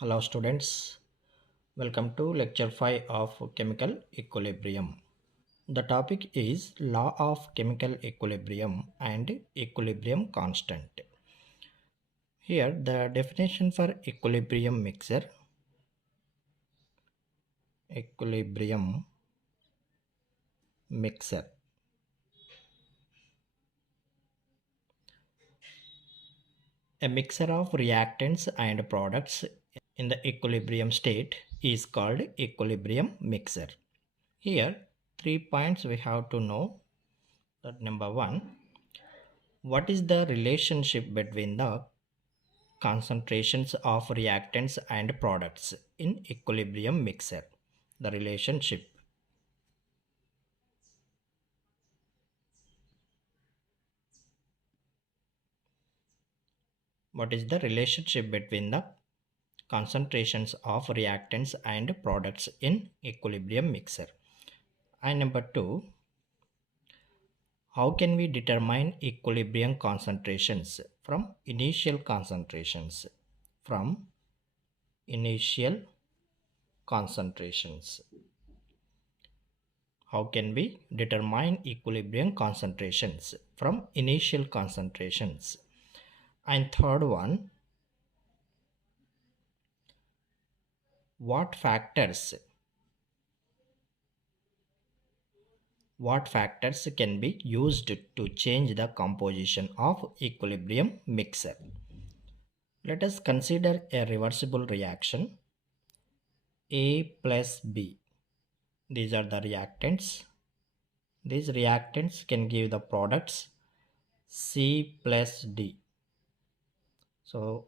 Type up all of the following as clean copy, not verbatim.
Hello students, welcome to lecture 5 of chemical equilibrium. The topic is law of chemical equilibrium and equilibrium constant. Here the definition for equilibrium mixer. A mixer of reactants and products in the equilibrium state is called equilibrium mixer. Here 3 points we have to know. That number 1, what is the relationship between the concentrations of reactants and products in equilibrium mixer? The relationship. What is the relationship between the concentrations of reactants and products in equilibrium mixer? And number 2, how can we determine equilibrium concentrations from initial concentrations? From initial concentrations. How can we determine equilibrium concentrations from initial concentrations? And third one, what factors can be used to change the composition of equilibrium mixer? Let us consider a reversible reaction A plus B. These are the reactants. These reactants can give the products C plus D. So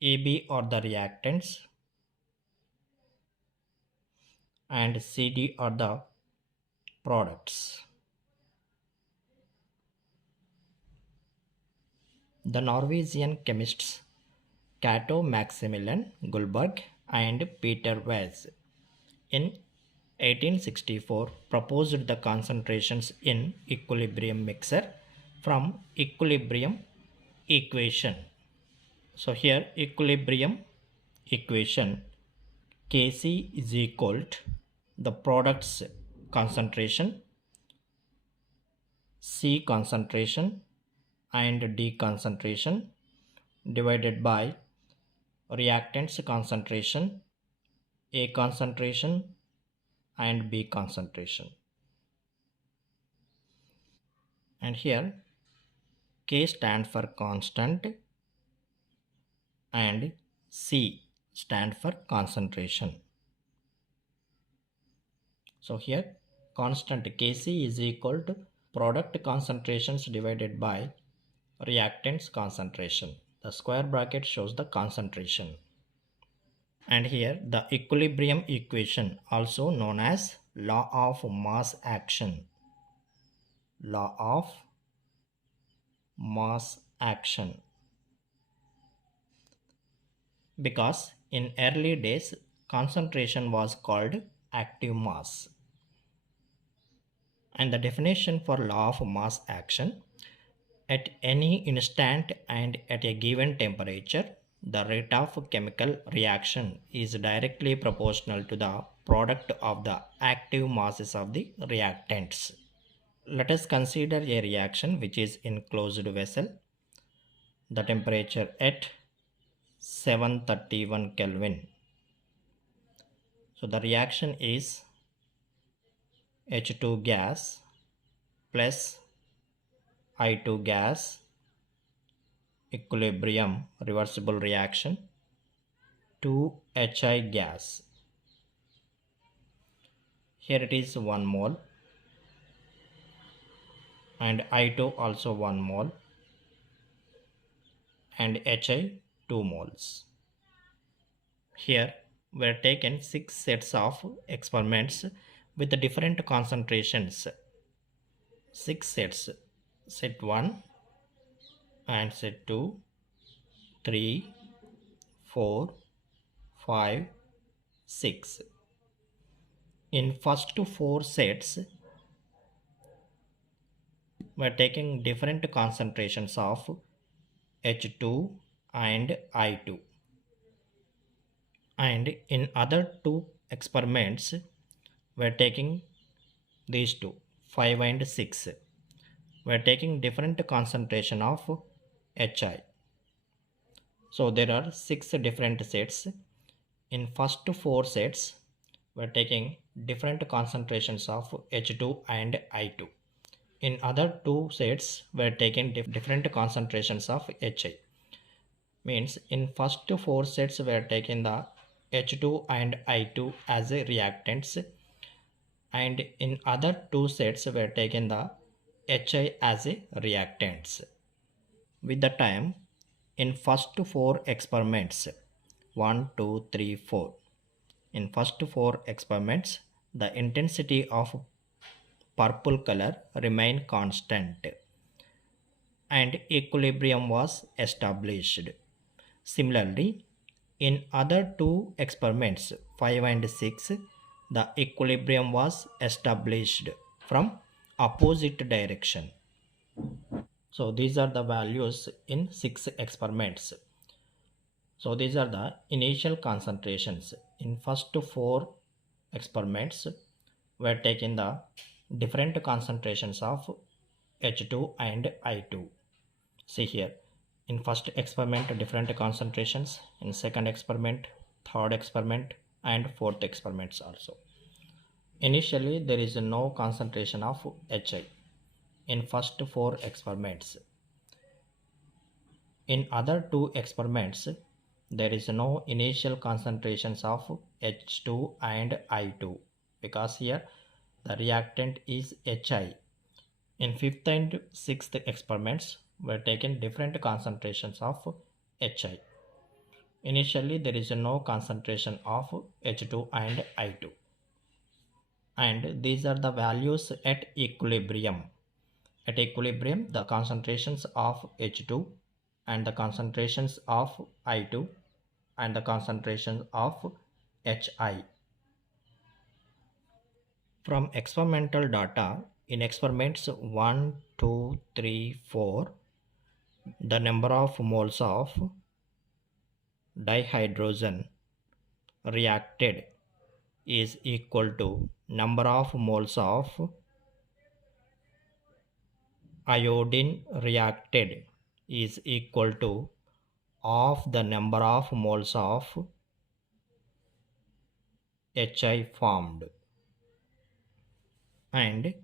AB are the reactants and CD are the products. The Norwegian chemists Cato Maximilian Gullberg and Peter Weiss in 1864 proposed the concentrations in equilibrium mixer from equilibrium equation. So here equilibrium equation, Kc is equal to the products concentration, C concentration and D concentration divided by reactants concentration, A concentration and B concentration. And here K stand for constant and C stand for concentration. So here constant Kc is equal to product concentrations divided by reactants concentration. The square bracket shows the concentration. And here the equilibrium equation, also known as law of mass action. Law of mass action. Because in early days concentration was called active mass. And the definition for law of mass action: at any instant and at a given temperature, the rate of chemical reaction is directly proportional to the product of the active masses of the reactants. Let us consider a reaction which is in closed vessel. The temperature at 731 Kelvin. So the reaction is H2 gas plus I2 gas, equilibrium reversible reaction, 2HI gas. Here it is 1 mole and I2 also 1 mole and HI 2 moles. Here were taken 6 sets of experiments with different concentrations. 6 sets, set 1 and set 2, 3, 4, 5, 6. In first 4 sets we are taking different concentrations of H2 and I2. And in other two experiments, we're taking these two, 5 and 6. We're taking different concentration of HI. So there are 6 different sets. In first 4 sets, we're taking different concentrations of H2 and I2. In other 2 sets, we're taking different concentrations of HI. Means in first 4 sets, we're taking the H2 and I2 as a reactants, and in other 2 sets, we're taking the HI as a reactants. With the time, in first 4 experiments, 1 2 3 4, in first 4 experiments, the intensity of purple color remained constant and equilibrium was established. Similarly, in other two experiments, 5 and 6, the equilibrium was established from opposite direction. So these are the values in 6 experiments. So these are the initial concentrations. In first 4 experiments, we are taking the different concentrations of H2 and I2. See here, in first experiment different concentrations, in second experiment, third experiment, and fourth experiments also. Initially there is no concentration of HI in first 4 experiments. In other 2 experiments, there is no initial concentrations of H2 and I2 because here the reactant is HI. In fifth and sixth experiments, were taken different concentrations of HI. Initially, there is no concentration of H2 and I2. And these are the values at equilibrium. At equilibrium, the concentrations of H2 and the concentrations of I2 and the concentration of HI. From experimental data, in experiments 1, 2, 3, 4, the number of moles of dihydrogen reacted is equal to number of moles of iodine reacted is equal to of the number of moles of HI formed. And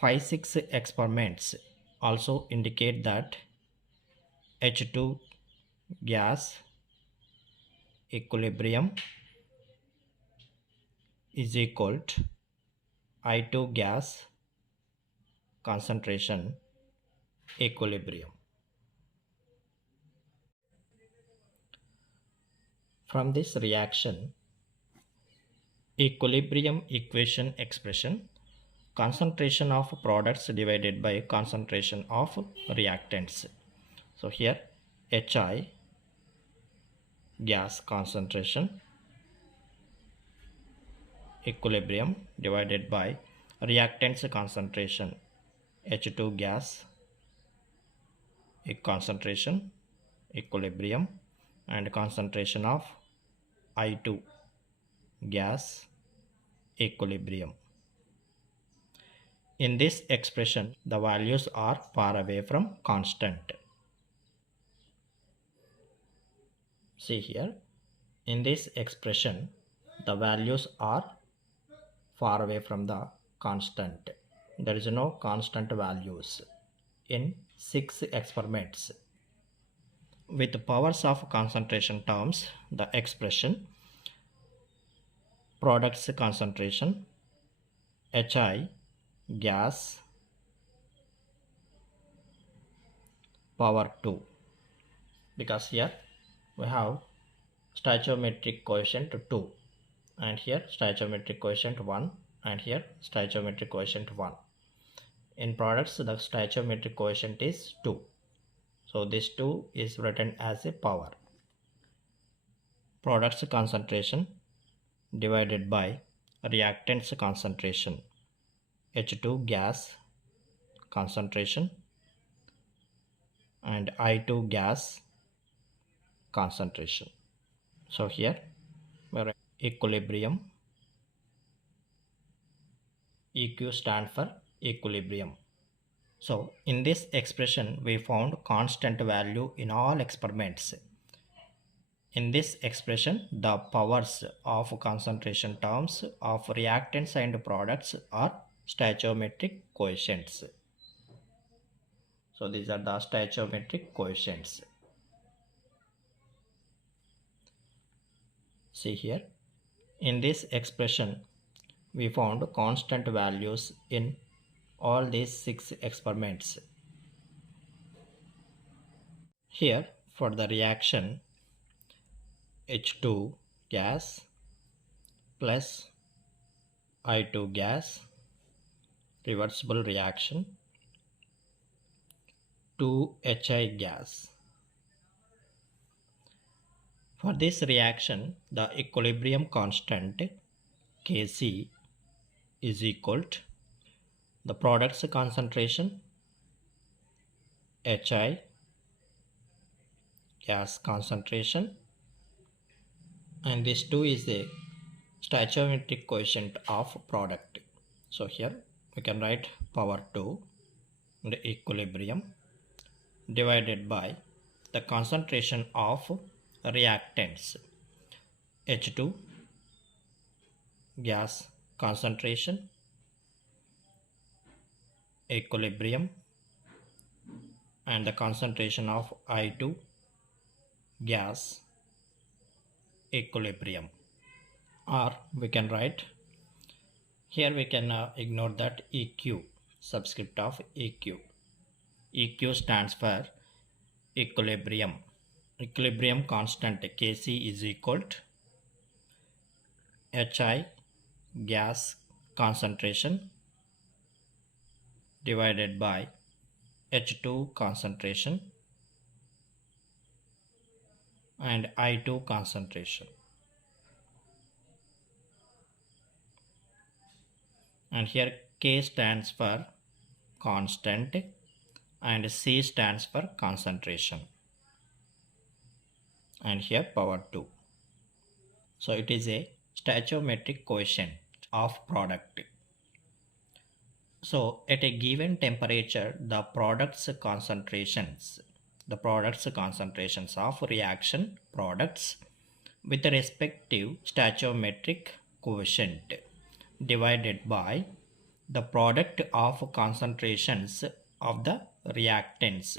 5-6 experiments also indicate that H2 gas equilibrium is equal to I2 gas concentration equilibrium. From this reaction equilibrium equation expression, concentration of products divided by concentration of reactants. So here HI gas concentration equilibrium divided by reactants concentration H2 gas concentration equilibrium and concentration of I2 gas equilibrium. In this expression, the values are far away from constant. See here, in this expression, the values are far away from the constant. There is no constant values in 6 experiments. With powers of concentration terms, the expression products concentration HI gas power 2, because here we have stoichiometric coefficient 2 and here stoichiometric coefficient 1 and here stoichiometric coefficient 1. In products, the stoichiometric coefficient is 2. So this 2 is written as a power. Products concentration divided by reactants concentration H2 gas concentration and I2 gas concentration. So here equilibrium. EQ stand for equilibrium. So in this expression we found constant value in all experiments. In this expression the powers of concentration terms of reactants and products are stoichiometric coefficients. So these are the stoichiometric coefficients. See here, in this expression we found constant values in all these 6 experiments. Here for the reaction H2 gas plus I2 gas, reversible reaction, 2HI gas. For this reaction the equilibrium constant Kc is equal to the product's concentration HI gas concentration, and this 2 is the stoichiometric coefficient of product. So here we can write power 2 in the equilibrium divided by the concentration of reactants H2 gas concentration equilibrium and the concentration of I2 gas equilibrium. Or we can write here, we can ignore that EQ, subscript of EQ. EQ stands for equilibrium. Equilibrium constant Kc is equal to HI gas concentration divided by H2 concentration and I2 concentration. And here K stands for constant and C stands for concentration, and here power 2. So it is a stoichiometric coefficient of product. So at a given temperature the products concentrations of reaction products with the respective stoichiometric coefficient divided by the product of concentrations of the reactants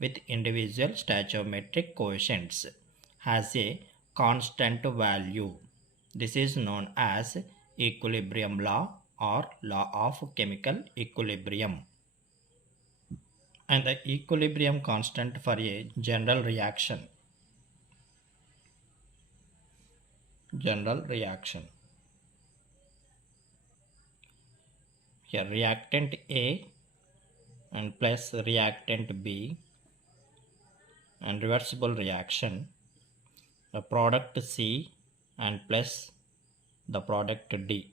with individual stoichiometric coefficients has a constant value. This is known as equilibrium law or law of chemical equilibrium. And the equilibrium constant for a general reaction. Here reactant A and plus reactant B and reversible reaction, the product C and plus the product D.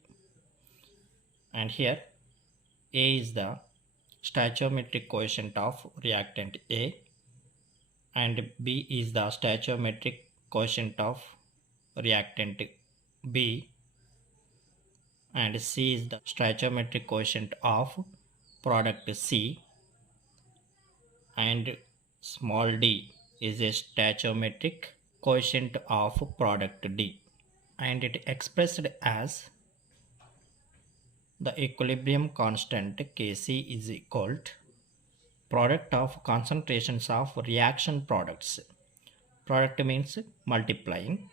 And here A is the stoichiometric coefficient of reactant A and B is the stoichiometric coefficient of reactant B and C is the stoichiometric coefficient of product C and small d is a stoichiometric coefficient of product D, and it expressed as the equilibrium constant Kc is equal to product of concentrations of reaction products. Product means multiplying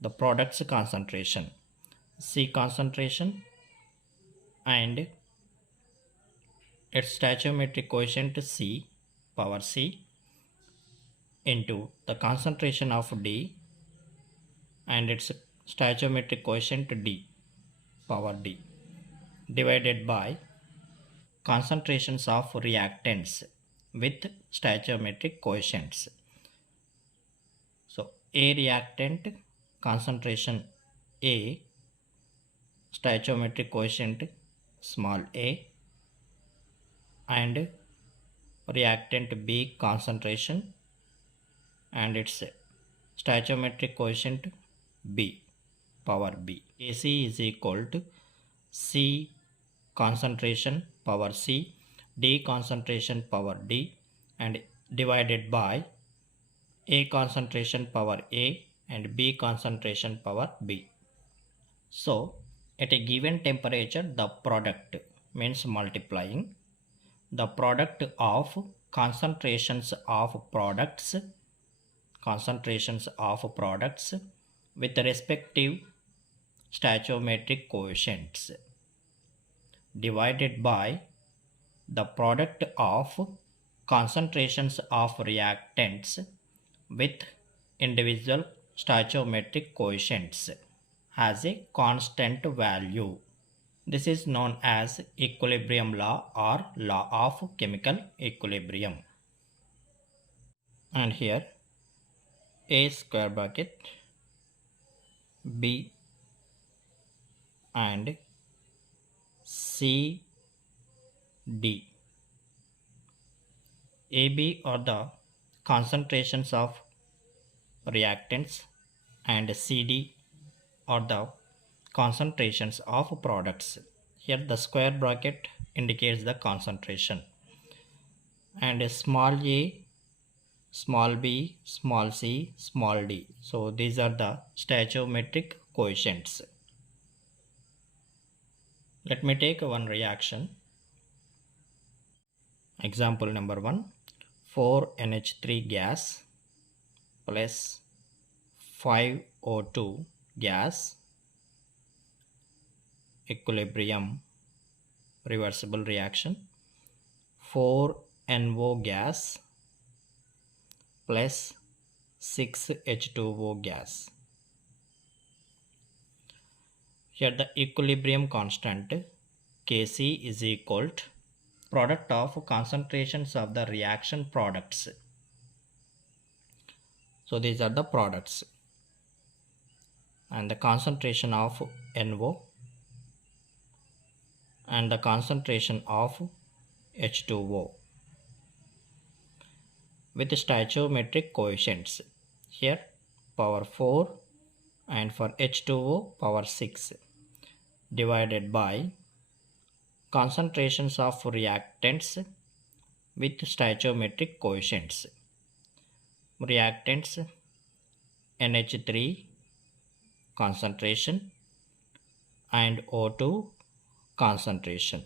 the product's concentration, C concentration and its stoichiometric coefficient C power C into the concentration of D and its stoichiometric coefficient D power D divided by concentrations of reactants with stoichiometric coefficients. So A reactant concentration A, stoichiometric coefficient small a, and reactant B concentration and its stoichiometric coefficient B, power B. Kc is equal to C concentration power C, D concentration power D, and divided by A concentration power A and B concentration power B. So at a given temperature, the product means multiplying the product of concentrations of products with respective stoichiometric coefficients divided by the product of concentrations of reactants with individual stoichiometric coefficients has a constant value. This is known as equilibrium law or law of chemical equilibrium. And here A square bracket B and C D. AB are the concentrations of reactants and CD are the concentrations of products. Here the square bracket indicates the concentration, and small a, small b, small c, small d. So these are the stoichiometric coefficients. Let me take one reaction. Example number 1, 4NH3 gas plus 5O2 gas, equilibrium reversible reaction. 4NO gas plus 6H2O gas. Here the equilibrium constant Kc is equal to product of concentrations of the reaction products. So these are the products, and the concentration of NO and the concentration of H2O with stoichiometric coefficients. Here power 4 and for H2O power 6 divided by concentrations of reactants with stoichiometric coefficients. Reactants NH3 concentration and O2 concentration,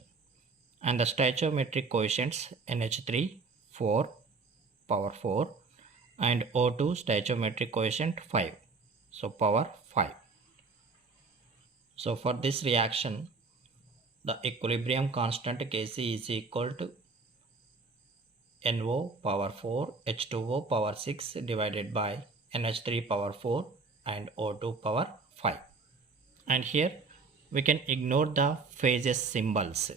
and the stoichiometric coefficients NH3 4 power 4 and O2 stoichiometric coefficient 5, so power 5. So for this reaction, the equilibrium constant Kc is equal to NO power 4 H2O power 6 divided by NH3 power 4 and O2 power 5. And here we can ignore the phases symbols.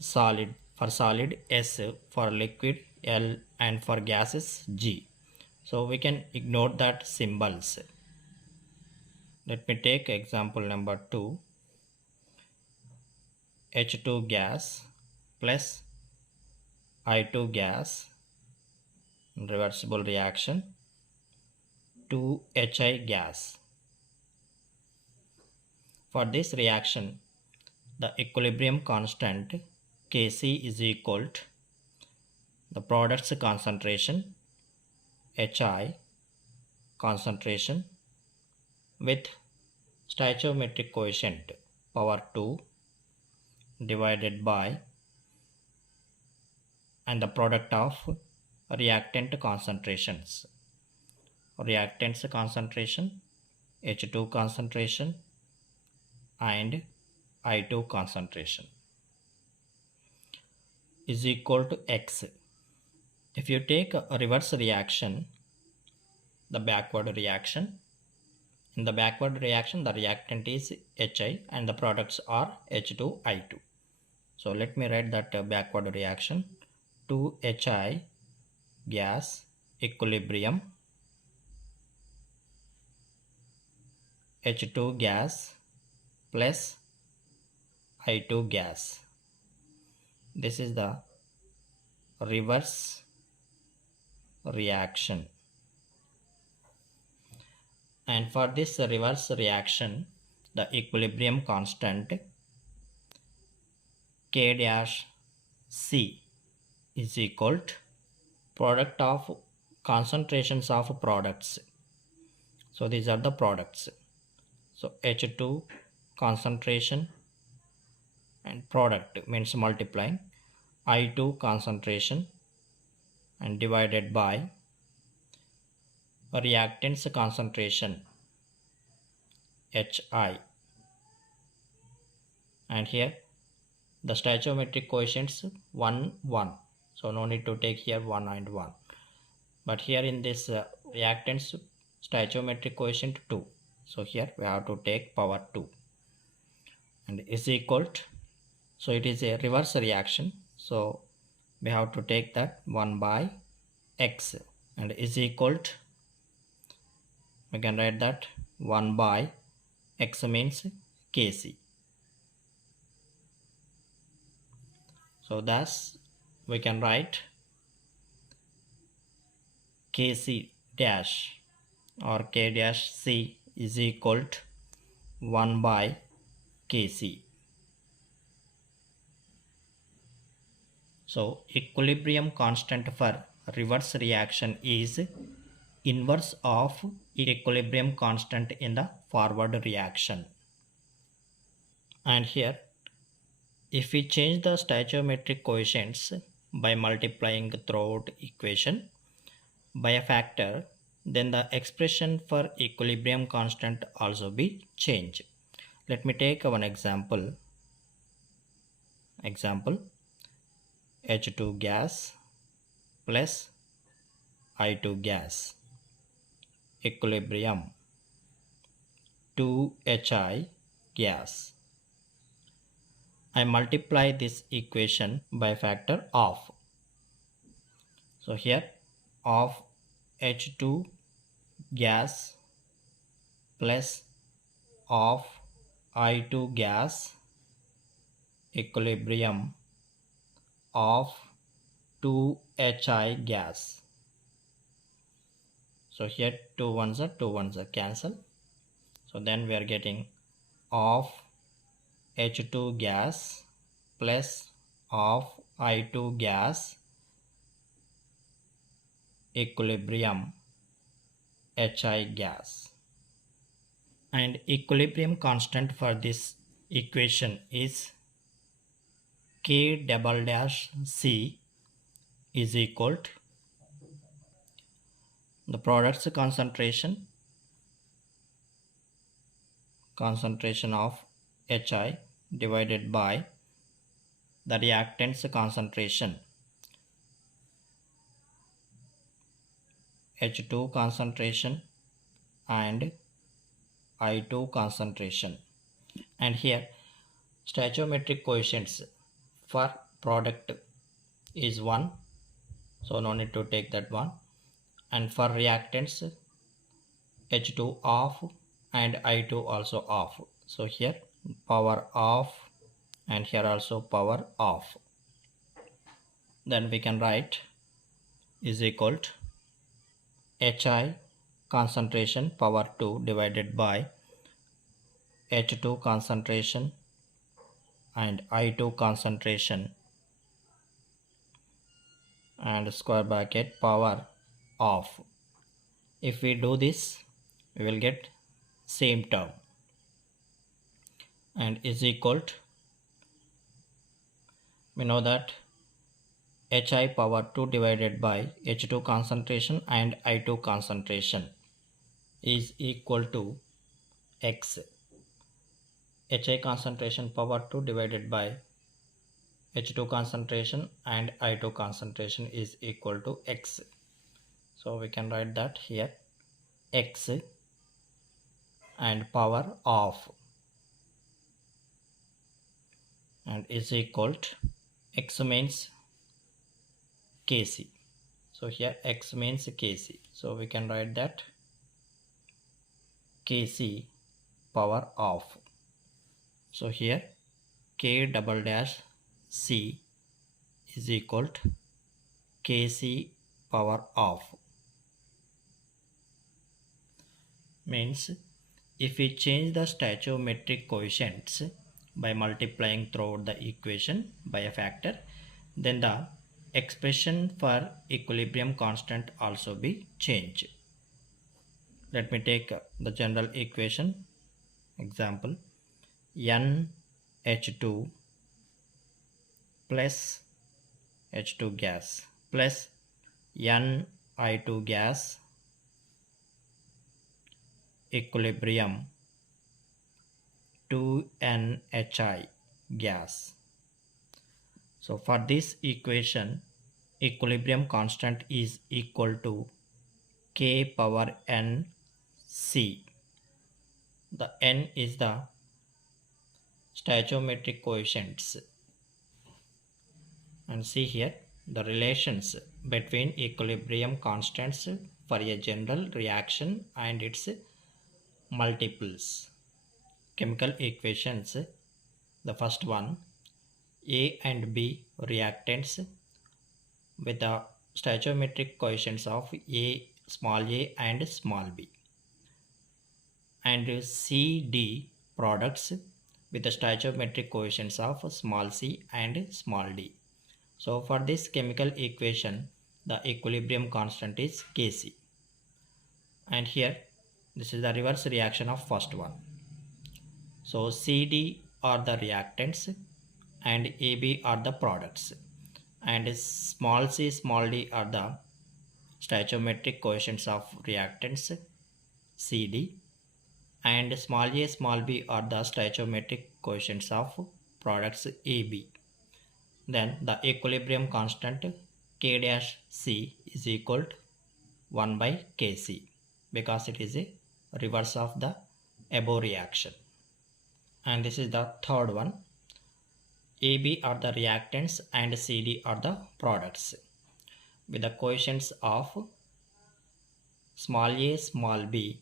Solid for solid S, for liquid L, and for gases G. So we can ignore that symbols. Let me take example number 2. H2 gas plus I2 gas, reversible reaction, 2HI gas. For this reaction, the equilibrium constant Kc is equal to the product's concentration HI concentration with stoichiometric coefficient power 2 divided by and the product of reactant concentrations. Reactants concentration H2 concentration and I2 concentration is equal to X. If you take a reverse reaction, the backward reaction, in the backward reaction the reactant is HI and the products are H2 I2. So let me write that backward reaction. 2HI gas equilibrium H2 gas plus I2 gas. This is the reverse reaction. And for this reverse reaction, the equilibrium constant K dash C is equal to product of concentrations of products. So these are the products. So H2 concentration and product means multiplying I2 concentration and divided by reactants concentration HI, and here the stoichiometric coefficients 1 1, so no need to take here 1 and 1, but here in this reactants stoichiometric coefficient 2, so here we have to take power 2 and is equal to, so it is a reverse reaction, so we have to take that 1 by x and is equal to, we can write that 1 by x means Kc. So thus we can write Kc dash or K dash C is equal to 1 by Kc. So equilibrium constant for reverse reaction is inverse of equilibrium constant in the forward reaction. And here if we change the stoichiometric coefficients by multiplying throughout equation by a factor, then the expression for equilibrium constant also be changed. Let me take one example. H2 gas plus I2 gas equilibrium 2HI gas. I multiply this equation by factor of. So here of H2 gas plus of I2 gas equilibrium of 2HI gas. So here 2 ones are cancel. So then we are getting of H2 gas plus of I2 gas equilibrium HI gas. And equilibrium constant for this equation is K double dash C is equal to the product's concentration of HI divided by the reactant's concentration H2 concentration and I2 concentration. And here stoichiometric coefficients for product is 1, so no need to take that one, and for reactants H2 off and I2 also off, so here power off and here also power off. Then we can write is equal to HI concentration power 2 divided by H2 concentration and I2 concentration and square bracket power off. If we do this, we will get same term and is equal to, we know that HI power 2 divided by H2 concentration and I2 concentration is equal to X. HI concentration power 2 divided by H2 concentration and I2 concentration is equal to X. So we can write that here X and power off and is equal to X means Kc. So here X means Kc. So we can write that Kc power off. So here K double dash C is equal to Kc power off. means if we change the stoichiometric coefficients by multiplying throughout the equation by a factor, then the expression for equilibrium constant also be changed. Let me take the general equation example. NH2 plus H2 gas plus Ni2 gas equilibrium 2NHI gas. So for this equation, equilibrium constant is equal to K power n C. The n is the stoichiometric coefficients, and see here the relations between equilibrium constants for a general reaction and its multiples. Chemical equations, the first one, A and B reactants with the stoichiometric coefficients of a and small b, and CD products with the stoichiometric coefficients of small c and small d. So for this chemical equation, the equilibrium constant is Kc. And here, this is the reverse reaction of first one. So CD are the reactants and AB are the products. And small c, small d are the stoichiometric coefficients of reactants CD, and small b are the stoichiometric coefficients of products AB. Then the equilibrium constant K dash C is equal to 1 by Kc, because it is a reverse of the above reaction. And this is the third one. AB are the reactants and CD are the products with the coefficients of small b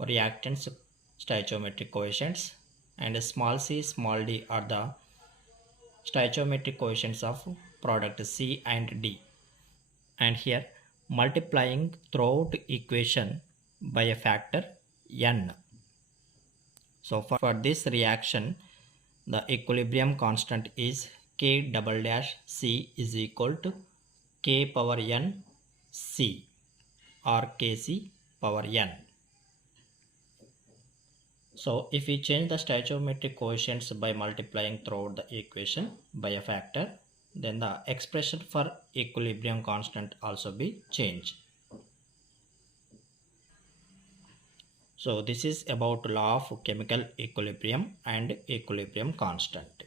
reactants stoichiometric coefficients, and small c, small d are the stoichiometric coefficients of product C and D. And here multiplying throughout equation by a factor n. So for this reaction, the equilibrium constant is K double dash C is equal to K power n C, or Kc power n. So if we change the stoichiometric coefficients by multiplying throughout the equation by a factor, then the expression for equilibrium constant also be changed. So this is about law of chemical equilibrium and equilibrium constant.